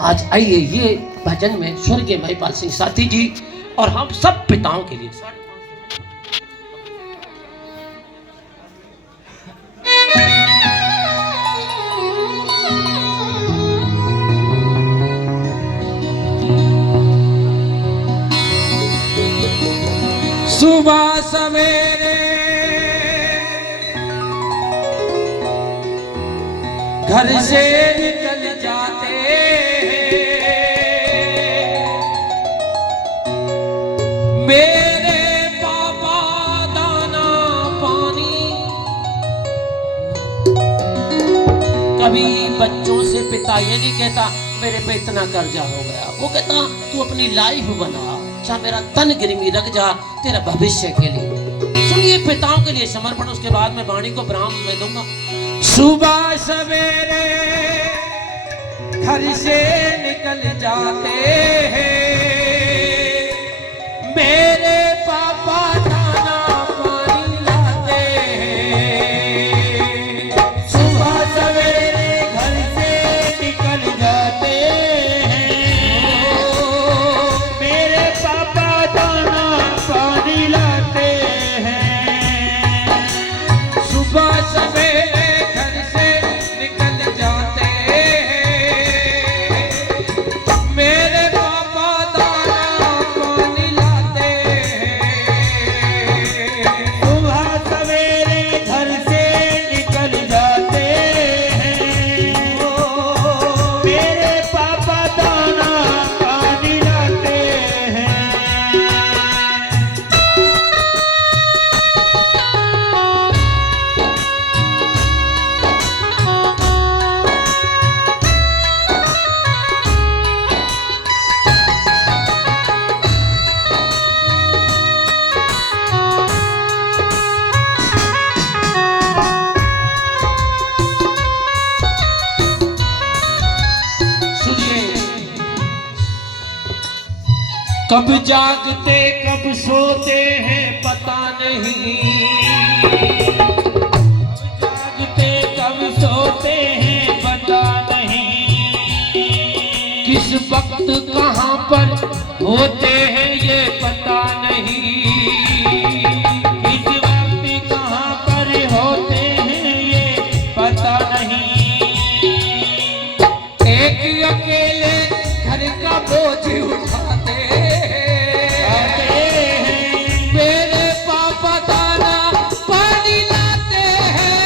आज आइए ये भजन में स्वर्गीय महिपाल सिंह साथी जी और हम सब पिताओं के लिए सुबह सवेरे घर से निकल जाते मेरे पापा दाना पानी। कभी बच्चों से पिता ये नहीं कहता मेरे पे इतना कर्जा हो गया, वो कहता तू अपनी लाइफ बना, चाहे मेरा तन गिरवी रख जा तेरा भविष्य के लिए। सुनिए पिताओं के लिए समर्पण, उसके बाद मैं वाणी को ब्राह्म में दूंगा। सुबह सवेरे घर से निकल जाते हैं मेरे पापा दाना पानी लाते हैं। सुबह सवेरे घर से निकल जाते हैं मेरे पापा दाना पानी लाते हैं। सुबह सवेरे घर से निकल जाते हैं मेरे पापा दाना पानी लाते हैं। सुबह सवेरे घर से निकल जाते हैं मेरे पापा दाना पानी लाते हैं। सुनिए कब जागते कब सोते हैं पता नहीं, कब जागते कब सोते हैं पता नहीं, किस वक्त कहाँ पर होते हैं ये पता नहीं, किस वक्त कहाँ पर होते हैं ये पता नहीं। एक अकेले घर का बोझ उठाते मेरे पापा दाना पानी लाते हैं।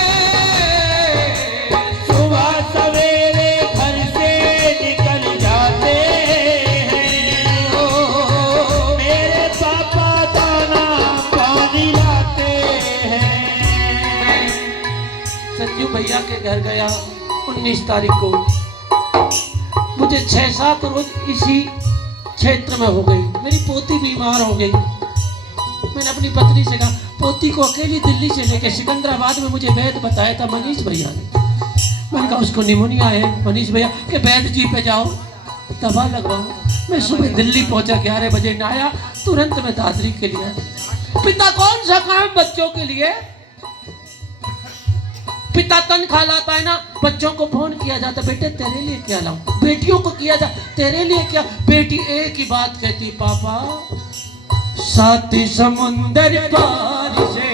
सुबह सवेरे घर से निकल जाते हैं मेरे पापा दाना पानी लाते हैं। संजू भैया के घर गया 19 तारीख को, मुझे 6-7 रोज इसी क्षेत्र में हो गई। मेरी पोती बीमार हो गई। मैंने अपनी पत्नी से कहा पोती को अकेली दिल्ली से लेकर सिकंदराबाद में मुझे वैद्य बताया था मनीष भैया ने। मैंने कहा उसको निमोनिया है मनीष भैया के वैद्य जी पे जाओ दवा लगवाओ। मैं सुबह दिल्ली पहुंचा 11 बजे न आया, तुरंत मैं दादरी के लिए। पिता कौन सा काम बच्चों के लिए, पिता तनख्वाह लाता है ना, बच्चों को फोन किया जाता बेटे तेरे लिए क्या लाऊं, बेटियों को किया जाता तेरे लिए क्या। बेटी एक ही बात कहती पापा 7 समुंदर पार से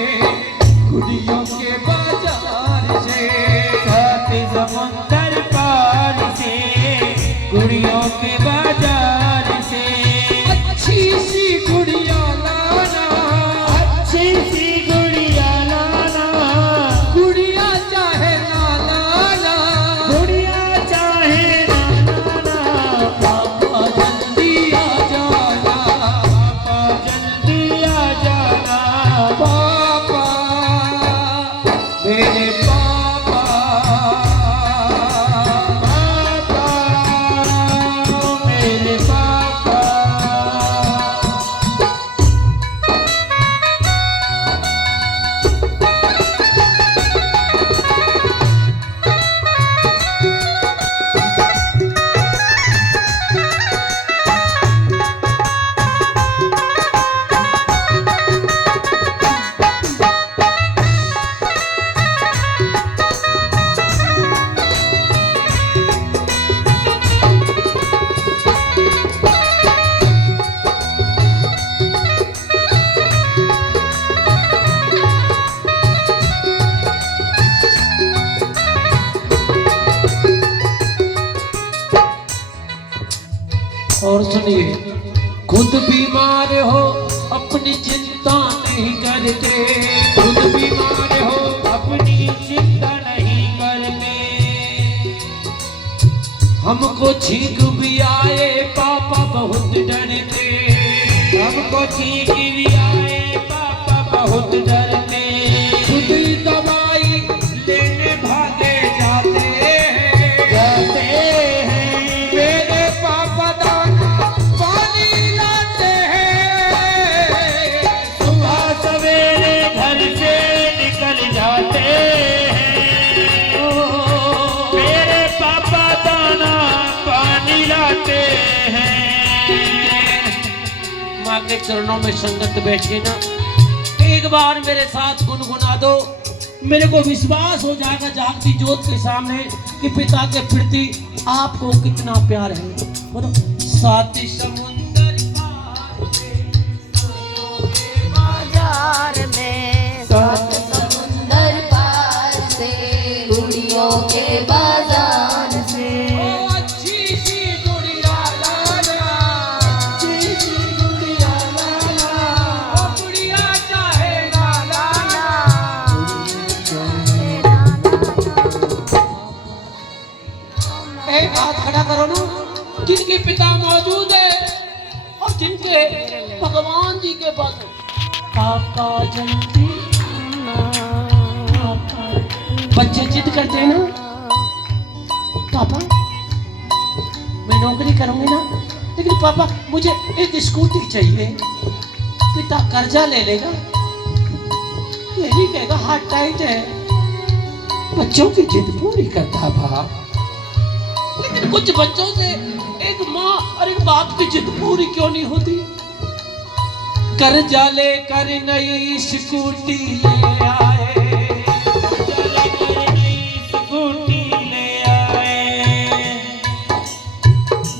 गुड़ियों के बाजार से, 7 समुंदर पार से गुड़ियों के बाजार से, अच्छी सी गुड़िया लाना, अच्छी सी गुड़िया लाना, गुड़िया चाहे ना लाना, गुड़िया चाहे ना लाना, पापा जल्दी आ जाना, पापा जल्दी आ जाना, पापा और सुनिए, खुद बीमार हो अपनी चिंता नहीं करते, खुद बीमार हो अपनी चिंता नहीं करते। हमको छींक भी आए पापा बहुत डरते, हमको छींक भी आए पापा बहुत डरते। खुद ही दवाई लेने भागे जाते हैं मेरे पापा दाना पानी लाते हैं, सुबह सवेरे घर से निकल जाते हैं। मेरे पापा दाना पानी लाते हैं। माँ के चरणों में संगत बैठे ना, एक बार मेरे साथ गुनगुना दो, मेरे को विश्वास हो जाएगा जागती ज्योत के सामने कि पिता के प्रति आपको कितना प्यार है। बोलो, सात समुंदर पार से, बाजार में, सात समुंदर पार से, गुड़ियों के बाजार से। ओ अच्छी सी गुड़िया लाला, अच्छी सी गुड़िया लाला, ओ गुड़िया चाहे लाला। एक हाथ खड़ा करो ना, जिनके पिता मौजूद है और जिनके भगवान जी के पास है। पापा जल्दी, बच्चे जिद करते हैं ना, पापा मैं नौकरी करूंगी ना, लेकिन पापा मुझे एक स्कूटी चाहिए। पिता कर्जा ले लेगा, ये नहीं कहेगा हाथ टाइट है। बच्चों की जिद पूरी करता बाप, लेकिन कुछ बच्चों से एक माँ और एक बाप की जिद पूरी क्यों नहीं होती? कर्जा लेकर नई स्कूटी ले आए, स्कूटी ले आए।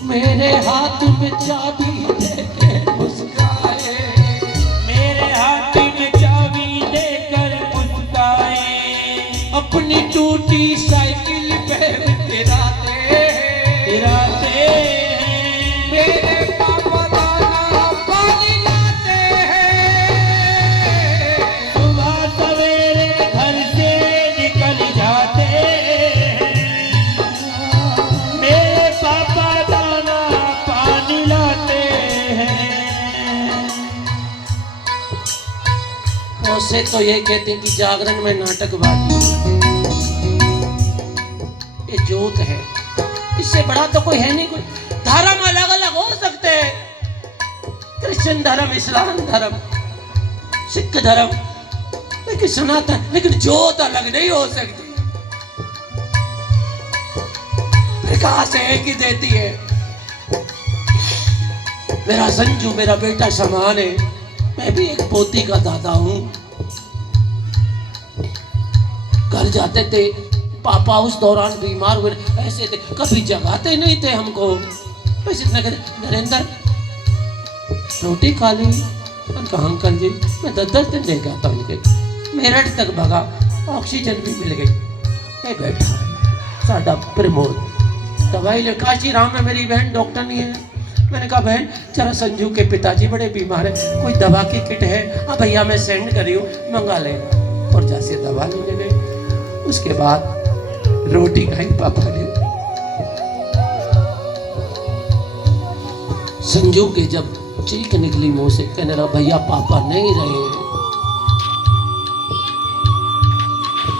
मेरे हाथ में चाबी देके मुस्काए, मेरे हाथ में चाबी देकर मुस्काए। अपनी टूटी साइकिल पे गिराते हैं मेरे पापा दाना पानी लाते हैं। सुबह सवेरे घर से निकल जाते हैं। मेरे पापा दाना पानी लाते हैं। उसे तो ये कहते हैं कि जागरण में नाटकबाजी, ये जोत है, इससे बड़ा तो कोई है नहीं। कोई धर्म अलग अलग हो सकते हैं, क्रिश्चियन धर्म, इस्लाम धर्म, सिख धर्म, लेकिन सनातन, लेकिन जोत अलग नहीं हो सकती। प्रकाश एक ही देती है। मेरा संजू मेरा बेटा समान है, मैं भी एक पोती का दादा हूं। घर जाते थे, पापा उस दौरान बीमार हुए, ऐसे थे, कभी जगाते नहीं थे हमको। वैसे नरेंद्र रोटी खा ली, उनका अंकल जी मैं 10 दिन ले गया था उनके, मेरठ तक भगा, ऑक्सीजन भी मिल गई। मैं बैठा साडा प्रमोद दवाई ले, काशी राम में मेरी बहन डॉक्टर नहीं है। मैंने कहा बहन जरा संजू के पिताजी बड़े बीमार है, कोई दवा की किट है? हाँ भैया मैं सेंड करी हूँ, मंगा लेना। और जैसे दवा लेने गई, उसके बाद रोटी खाई पापा ने। संजू के जब चीख निकली मुंह से, कहने लगा भैया पापा नहीं रहे।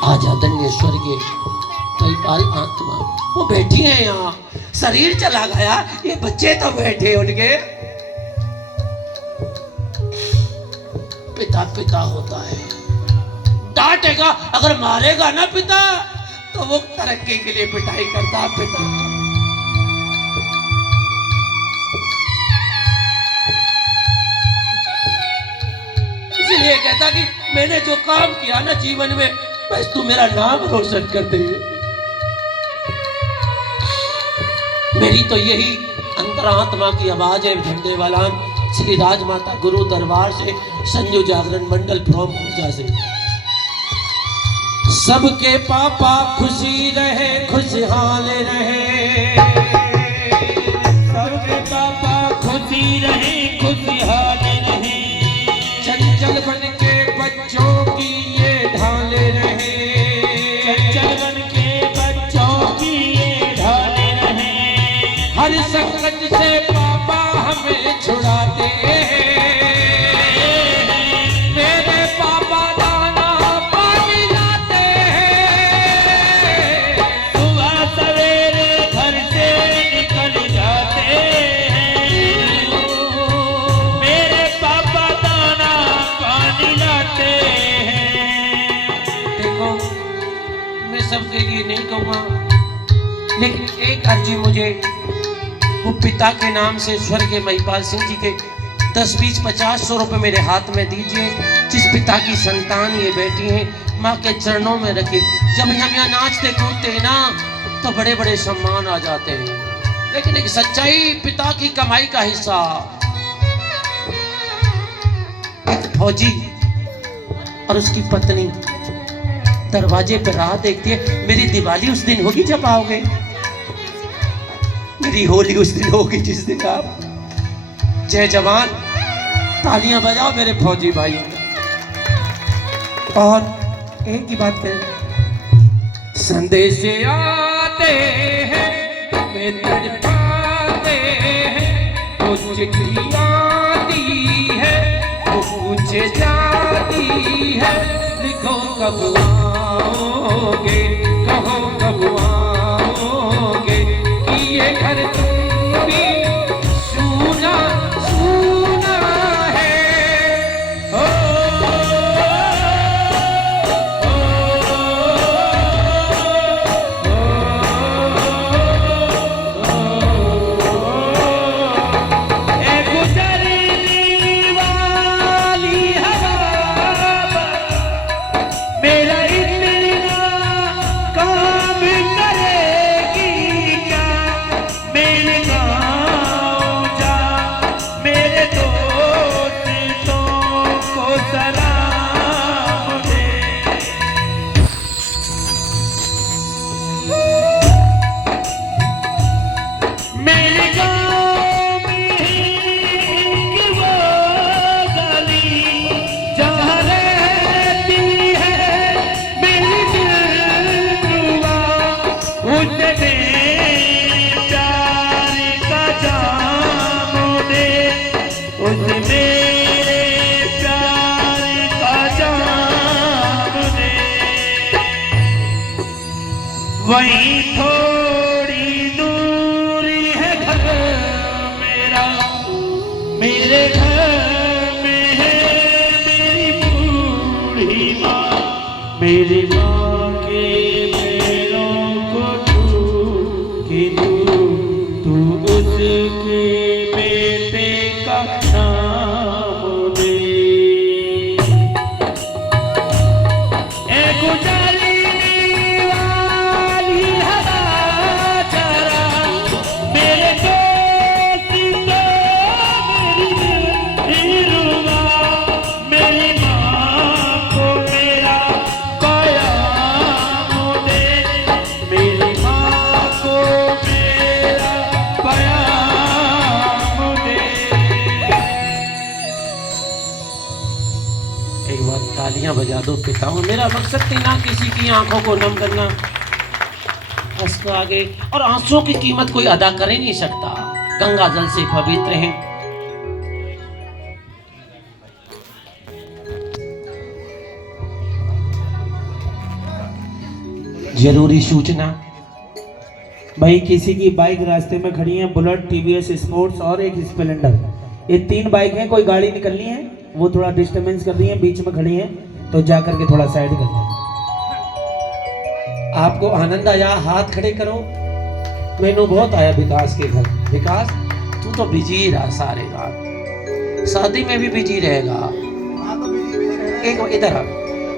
आजा धन्येश्वर के पाल आत्मा, वो बैठी है यहाँ, शरीर चला गया, ये बच्चे तो बैठे उनके। पिता पिता होता है, डांटेगा, अगर मारेगा ना पिता तो वो तरक्की के लिए पिटाई करता पिता। इसलिए कहता कि मैंने जो काम किया ना जीवन में, बस तू मेरा नाम रोशन कर दे। मेरी तो यही अंतरात्मा की आवाज है झंडे वाला श्री राजमाता गुरु दरबार से, संजू जागरण मंडल फ्रॉम ऊर्जा से। सबके पापा खुशी रहे, खुशहाल रहे, सबके पापा सुखी रहे खुशहाल रहे, चंचल बन के बच्चों की ये ढाले रहे, चंचल बन के बच्चों की ये ढाले रहे, हर संकट से पापा हमें छुड़ाते हैं, मेरे पापा दाना पानी लाते हैं, सुबह सवेरे घर से निकल जाते हैं, मेरे पापा दाना पानी लाते हैं। देखो मैं सबके लिए नहीं कहूँगा, लेकिन एक अर्जी मुझे वो पिता के नाम से स्वर्गीय महिपाल सिंह जी के 10, 20, 50, 100 रुपए मेरे हाथ में दीजिए। जिस पिता की संतान ये बेटी है, माँ के चरणों में रखिए। जब हम यहाँ नाचते कूदते हैं ना तो बड़े बड़े सम्मान आ जाते हैं, लेकिन एक सच्चाई पिता की कमाई का हिस्सा। एक फौजी और उसकी पत्नी दरवाजे पर राह देखती है, मेरी दिवाली उस दिन होगी जब आओगे, मेरी होली उस दिन होगी जिस दिन आप। जय जवान, तालियां बजाओ मेरे फौजी भाई। और एक ही बात करें, संदेश आते हैं वे तड़पाते हैं, वो चिट्ठी आती है वो पूछे जाती है, लिखो कब आओगे, कहो कब आओगे, कि ये घर तुम भी सुना सुना है। ओ, ए गुजरने वाली हवा मेरा इतना काम करेगी क्या, मेरे गाँव जा मेरे दोस्तों को सलाम दे। मेरे गाँव में एक वो गली जहाँ रहती है मेरी दिलरुबा, उसने प्यार का जाम दे, उसने मेरे प्यार का जाम दे। वहीं थोड़ी दूरी है घर मेरा, मेरे घर में है मेरी बूढ़ी माँ, मेरी माँ के पैरों को छू के तू उसके बेटे का नाम दे। ए गुजरने वाली हवा जरा मेरे दोस्त को मेरी दिलरुबा, मेरी माँ को मेरा प्याम दे, मेरी माँ को मेरा प्याम दे। एक बार तालियां बजा दो पिताओं। मेरा मकसद थी ना किसी की आंखों को नम करना, हंस आगे, और आंसुओं की कीमत कोई अदा कर ही नहीं सकता। गंगा जल से पवित्र हैं। जरूरी सूचना, भाई किसी की बाइक रास्ते में खड़ी है, बुलेट, टीवीएस स्पोर्ट्स और एक स्प्लेंडर, ये 3 बाइक हैं, कोई गाड़ी निकलनी है, वो थोड़ा डिस्टर्बेंस कर रही है, बीच में खड़ी है, तो जा करके थोड़ा साइड कर लें। आपको आनंद आया, हाथ खड़े करो। मैनू बहुत आया विकास के घर। विकास तू तो बिजी रहा सारे रात, शादी में भी बिजी रहेगा। एक इधर आ।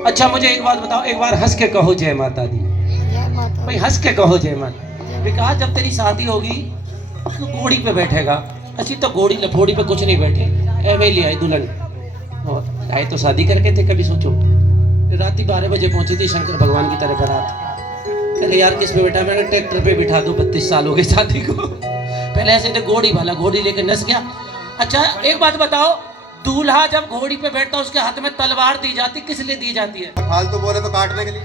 अच्छा मुझे एक बात बताओ, एक बार हंस के कहो जय माता दी। जय माता। भाई हंस के कहो जय माता। विकास जब तेरी शादी होगी तो घोड़ी पे बैठेगा। अच्छी तो घोड़ी लफोड़ी पे कुछ नहीं बैठे, एवं ले आई दुल्हन। और आए तो शादी करके थे, कभी सोचो। रात 12 बजे पहुंची थी शंकर भगवान की तरह बारात। कहते यार किस पे बैठा, मैंने ट्रैक्टर पे बिठा दो, 32 साल हो गए शादी को। पहले ऐसे थे घोड़ी वाला, घोड़ी लेकर नस गया, अच्छा एक बात बताओ, दूल्हा जब घोड़ी पे बैठता है उसके हाथ में तलवार दी जाती, किस लिए दी जाती है? फालतू बोले तो काटने के लिए।